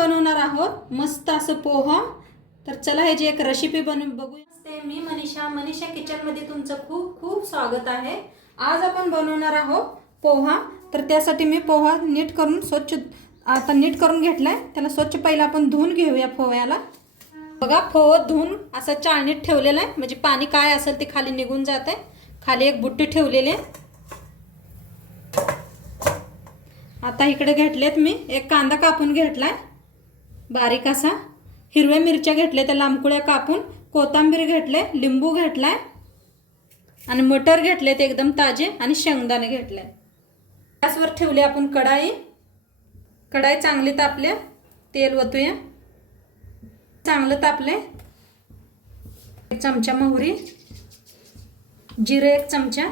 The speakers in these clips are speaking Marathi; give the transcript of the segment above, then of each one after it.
बनवणार आहोत मस्त असं पोहा। तर चला ह्याची एक रेसिपी बघूया। मी मनीषा किचनमध्ये तुमचं खूप खूप स्वागत आहे। आज आपण बनवणार आहोत पोहा। तर त्यासाठी मी पोहा नीट करून स्वच्छ आता नीट करून घेतलाय। त्याला स्वच्छ पहिला आपण धुवून घेऊया पोह्याला। बघा पोहा धुवून असं चाळणीत ठेवलेलं आहे, म्हणजे पाणी काय असेल ते खाली निघून जाते। खाली एक बुट्टी ठेवलेली आहे। आता इकडे घेतलेत मी एक कांदा कापून घेतलाय बारीक असा, हिरव्या मिरच्या घेतल्या त्या लांबकुळ्या कापून, कोथिंबीर घेतले, लिंबू घेतलाय आणि मटर घेतलेत एकदम ताजे आणि शेंगदाणे घेतले। गॅसवर ठेवले आपण कढाई। कढाई चांगली तापले, तेल ओतूया। चांगलं तापले, एक चमचा मोहरी, जिरे एक चमचा,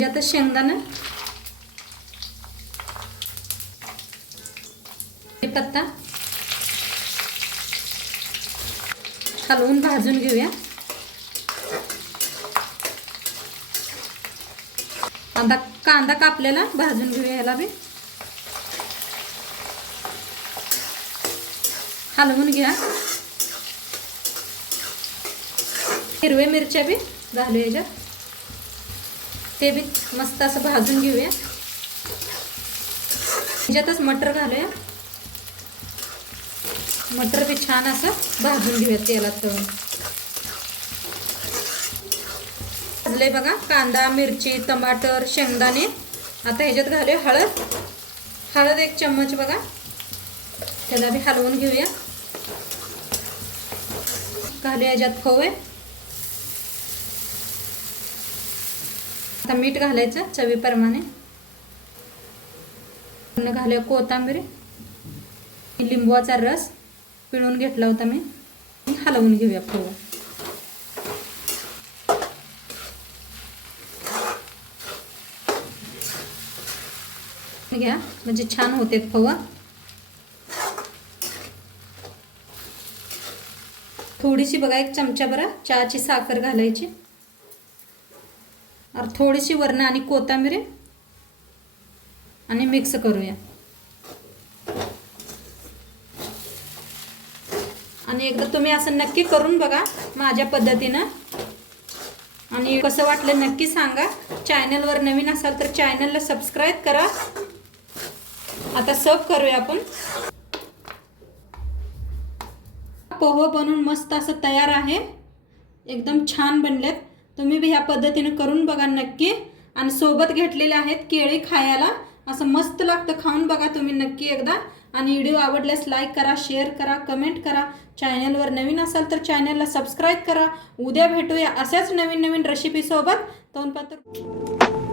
यात शेंगदाणे, पत्ता हलवून भाजून घेऊया। आता कांदा कापलेला भाजून घेऊया, याला बी हलवून घ्या। हिरव्या मिरच्या बी घालूया याच्यात, ते बी मस्त असं भाजून घेऊया। याच्यातच मटर घालूया, मटर बी छान असं भाजून घेऊया तेलात तळून। भाजले बघा कांदा, मिरची, टमाटर, शेंगदाणे। आता ह्याच्यात घालूया हळद। हळद एक चम्मच बघा, त्याला बी हलवून घेऊया। घालूया याच्यात पोहे। आता मीठ घालायचं चवीप्रमाणे। घालूया कोथिंबीर, लिंबूचा रस पिळून घेतला होता मी, हलवून घेऊया पोहे। घ्या म्हणजे छान होते पोहा। थोडीशी बघा एक चमचा भर चहाची साखर घालायची, और थोडीशी वरण आणि कोथिंबीर आणि मिक्स करूया। आणि एकदा तुम्ही असं नक्की करून बघा माझ्या पद्धतीनं, आणि कसं वाटलं नक्की सांगा। चॅनलवर नवीन असाल तर चॅनलला सबस्क्राइब करा। आता सर्व करूया आपण। पोहे बनवून मस्त असं तयार आहे, एकदम छान बनलेत। तुम्ही भी ह्या पद्धतीने करून बघा नक्की। आणि सोबत घेतलेले आहेत केळी खायला, असं मस्त लागतं। खाऊन बघा तुम्ही नक्की एकदा। आणि व्हिडिओ आवडल्यास लाईक करा, शेअर करा, कमेंट करा। चॅनलवर नवीन असाल तर चॅनलला सबस्क्राइब करा। उद्या भेटूया अशाच नवीन नवीन रेसिपी सोबत। तोपर्यंत